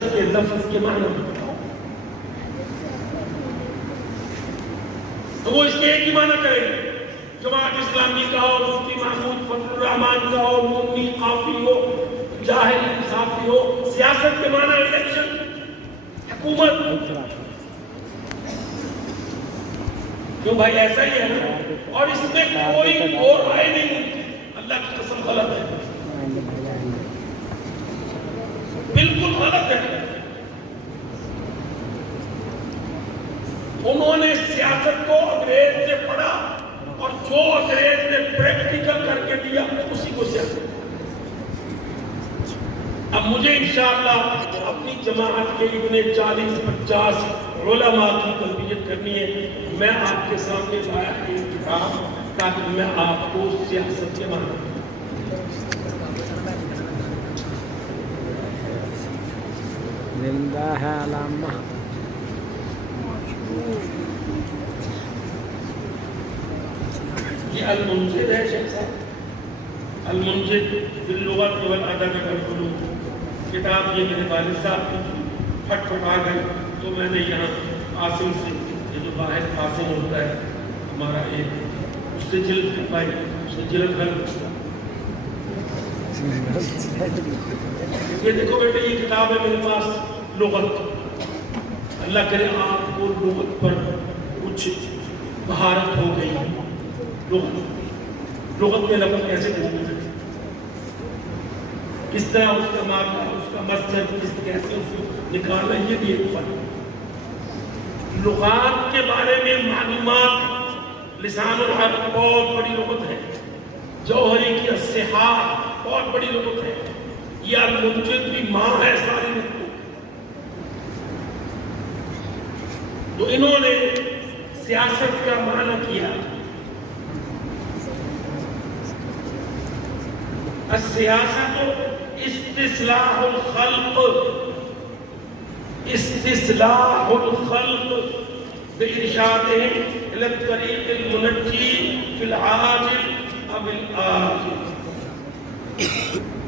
کے لفظ کے معنی بتاؤ تو وہ اس کے ایک ہی معنی کریں گے. جماعت اسلامی کا ہو, مفتی محمود فضل الرحمان کا ہو, مونی قافی ہو, جاہل انصافی ہو. سیاست کے معنی الیکشن, حکومت. کیوں بھائی ایسا ہی ہے نا, اور اس میں کوئی اور رائے نہیں. اللہ کی قسم غلط ہے, بالکل غلط ہے. انہوں نے سیاست کو انگریز سے پڑھا اور جو انگریز نے پریکٹیکل کر کے دیا اسی کو سیاست. اب مجھے انشاءاللہ اپنی جماعت کے ابن 40-50 علماء کی تربیت کرنی ہے. میں آپ کے سامنے لایا ایک کتاب تاکہ میں آپ کو سیاست کے معنی زندہ ہے علامہ. یہ المنجد ہے شیخ صاحب, المنجد فی اللغت والادب والعلوم. کتاب یہ میرے والد صاحب کی پھٹ پھٹا گئی تو میں نے یہاں قاسم سے, یہ جو باہر قاسم ہوتا ہے ہمارا ایک, اس سے جلد کروائی, اس نے جلد کر. یہ دیکھو بیٹے یہ کتاب ہے میرے پاس لغت. اللہ کرے آپ کو لغت پر کچھ مہارت ہو گئی. لغت میں لفظ کیسے بولتے ہیں, کس طرح اس کا معنی, اس کا مصدر کیسے اس کو نکالنا, یہ بھی ایک فن ہے. لغات کے بارے میں معلومات, لسان العرب بہت بڑی لغت ہے. جوہری کی الصحاح بہت بڑی لغت ہے. یہ المنجد بھی ماں ہے ساری لغتوں. تو انہوں نے سیاست کا معنی کیا. السیاست استصلاح الخلق, استصلاح الخلق بإرشادهم إلى الطريق المنجي في العاجل أو الآجل.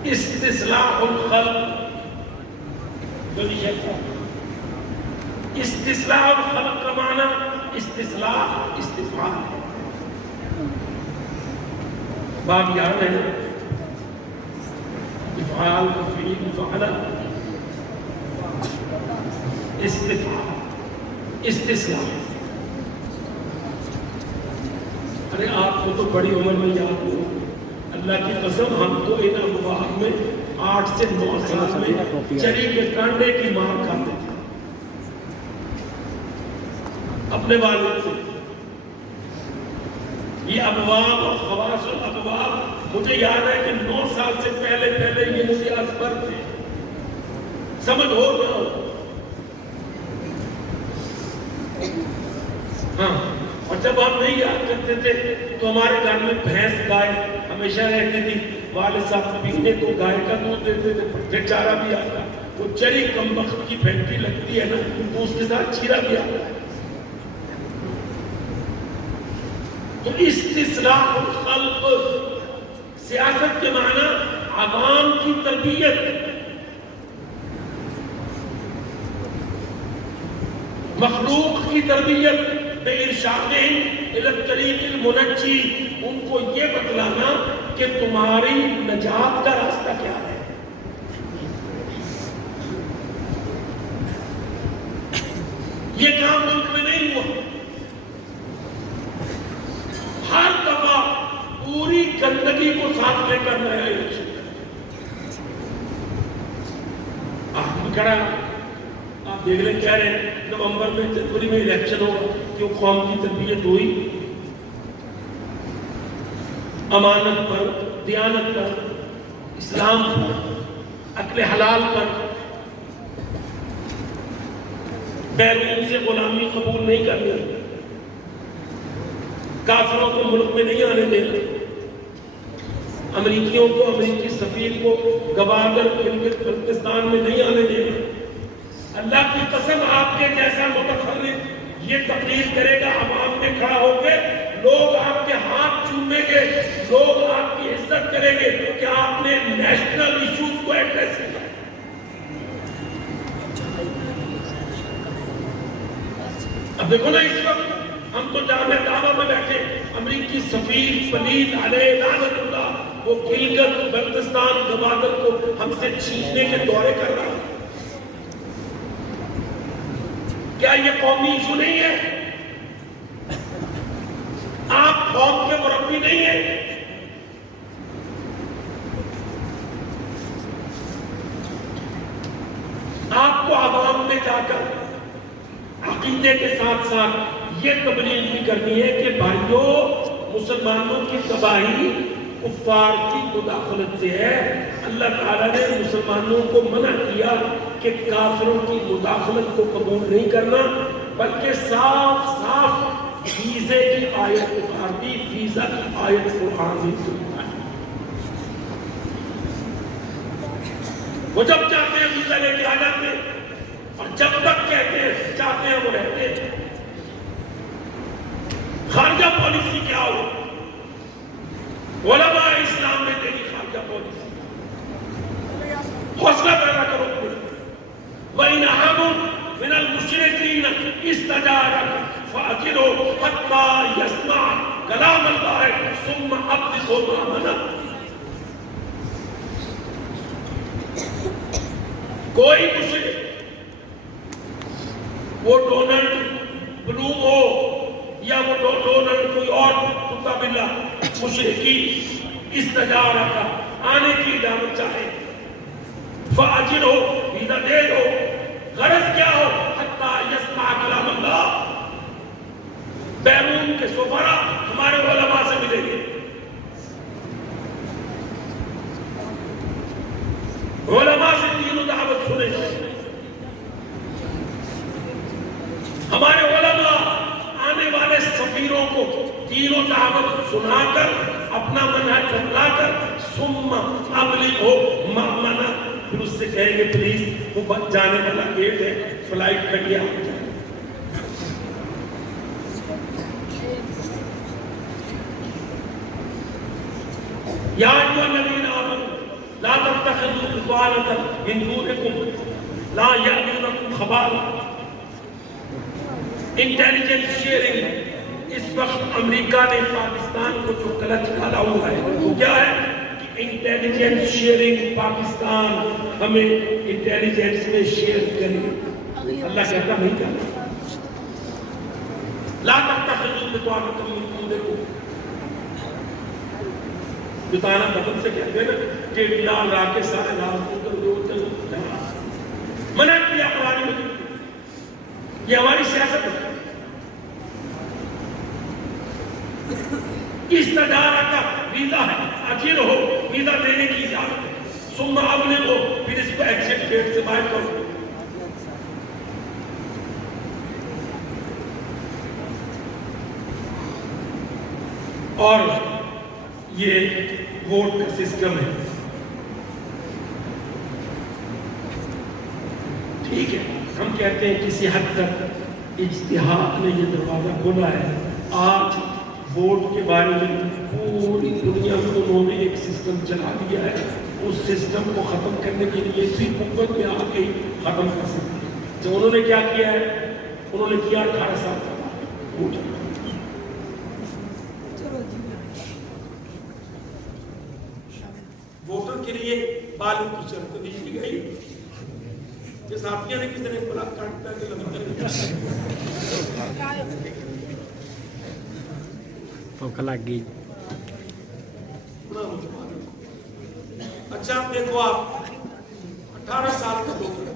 استصلاح الخلق, استصلاح الخلق کا معنی استصلاح استفعال ہے. باب یاد ہے نا, افعال کا فعل فعل, استفعال, استصلاح. ارے آپ کو تو بڑی عمر میں یاد ہو, اللہ کی قسم ہم تو ان ابواب میں 8 سے 9 سال میں چری کے کانڈے کی مار کھاتے تھے اپنے والد سے. یہ ابواب اور خواص الابواب مجھے یاد ہے کہ 9 سال سے پہلے یہ مجھے ازبر تھے, سمجھ ہو گیا. ہاں, اور جب ہم نہیں یاد کرتے تھے تو ہمارے گھر میں بھینس گائے ہمیشہ رہتی تھی. والد صاحب پینے کو گائے کا دودھ دیتے تھے, پھر چارہ بھی آتا. وہ چری کمبخت کی پھینٹی لگتی ہے نا, تو اس کے ساتھ چیرا بھی آتا ہے. تو استصلاح الخلق, سیاست کے معنی عوام کی تربیت, مخلوق کی تربیت. بِإِرْشَادِهِمْ إِلَى الطَّرِيقِ الْمُنَجِّي, ان کو یہ بتلانا کہ تمہاری نجات کا راستہ کیا ہے. یہ کام ملک میں نہیں ہوا. ہر دفعہ پوری گندگی کو ساتھ لے کر نیا الیکشن کرا. آپ دیکھ لیں کہہ رہے ہیں نومبر میں, جنوری میں الیکشن ہوگا. کیوں قوم کی تربیت ہوئی امانت پر, دیانت پر, اسلام پر, اکل حلال پر. بیرون سے غلامی قبول نہیں کرنا, کافروں کو ملک میں نہیں آنے دینا, امریکیوں کو, امریکی سفیر کو گوادر بلوچستان میں نہیں آنے دینا. اللہ کی قسم آپ کے جیسا متفرد یہ تقریر کرے گا عوام میں کھڑا ہو کے, لوگ آپ کے ہاتھ چومیں گے, لوگ آپ کی عزت کریں گے کہ آپ نے نیشنل ایشوز کو ایڈریس کیا. اب دیکھو نا اس وقت ہم تو جامع دعویٰ میں بیٹھے، امریکی سفیر پلید علیہ لعنت اللہ وہ گلگت بلتستان گوادر کو ہم سے چھیننے کے دورے کر رہا ہے. کیا یہ قومی ایشو نہیں ہے؟ آپ قوم کے مربی نہیں ہیں؟ آپ کو عوام میں جا کر عقیدے کے ساتھ ساتھ یہ تبلیغ بھی کرنی ہے کہ بھائیو مسلمانوں کی تباہی کفار کی مداخلت سے ہے. اللہ تعالیٰ نے مسلمانوں کو منع کیا کہ کافروں کی مداخلت کو قبول نہیں کرنا، بلکہ صاف صاف ویزے کی آیت اتار دی، ویزا کی آیت قرآن میں اتار دی. وہ جب چاہتے ہیں ویزا لے کے آ جاتے ہیں، اور جب تک کہتے ہیں چاہتے ہیں وہ رہتے ہیں. خارجہ پالیسی کیا ہو؟ علماء اسلام نے تیری خارجہ پالیسی حوصلہ پیدا کرو. وَإِنْ أَحَدٌ مِنَ الْمُشْرِكِينَ اسْتَجَارَكَ فَأَجِرْهُ حَتَّى يَسْمَعَ كَلَامَ اللَّهِ ثُمَّ أَبْلِغْهُ مَأْمَنَهُ. کوئی مشرک، وہ ڈونلڈ بلوم ہو یا وہ ڈونلڈ کوئی اور کتا بلا مشرکی، استجارہ کا آنے کی اجازت چاہے، فَأَجِرْهُ ویزا دے دو. غرض کیا ہو؟ حتیٰ یسمع کلام اللہ، بیرون کے سفراء ہمارے علماء سے ملیں گے، علماء سے دین و دعوت سنیں گے. ہمارے علماء آنے والے سفیروں کو دین و دعوت سنا کر اپنا منہج بتلا کر ثم ابلغہ مأمنہ، پھر اس سے کہیں گے پلیز وہ بچ جانے والا گیٹ ہے، فلائٹ کٹیا ہو جائے. یا ایھا الذین آمنوا لا تتخذوا بطانة من دونکم لا یألونکم خبالا. انٹیلیجنس شیئرنگ اس وقت امریکہ نے پاکستان کو جو کلچ ڈالا ہوا ہے وہ کیا ہے کہ انٹیلیجنس شیئرنگ پاکستان ہمیں انٹیلیجنس میں شیئر کرے. اللہ کہتا نہیں کرتا. لا تتخذوا بطانة من دونکم، بتانا بدل سے کہتے ہیں نا کہ لال را کے سارے لال منع کیا قرآن میں. یہ ہماری سیاست ہے. استجارہ کا ویزا ہے، اجر ہو ویزا دینے کی اجازت ہے. ثم ابلغہ، پھر اس کو ایگزٹ گیٹ سے باہر کرو. اور یہ ووٹ کا سسٹم ہے، ٹھیک ہے. ہم کہتے ہیں کسی حد تک اجتہاد نے یہ دروازہ کھولا ہے. آج ووٹ کے بارے میں پوری دنیا میں انہوں نے ایک سسٹم چلا دیا ہے. اس سسٹم کو ختم کرنے کے لیے اسی قوت میں آ کے ختم کر سکتے ہیں. جو انہوں نے کیا کیا ہے، انہوں نے کیا 18 سال کا ووٹ. ووٹر کے لیے بالوں کی شرط دی گئی کہ ساتھیوں نے کسی نے بلاک کاٹتا کہ لمبا لگ گئی. اچھا دیکھو آپ 18 سال کا ووٹر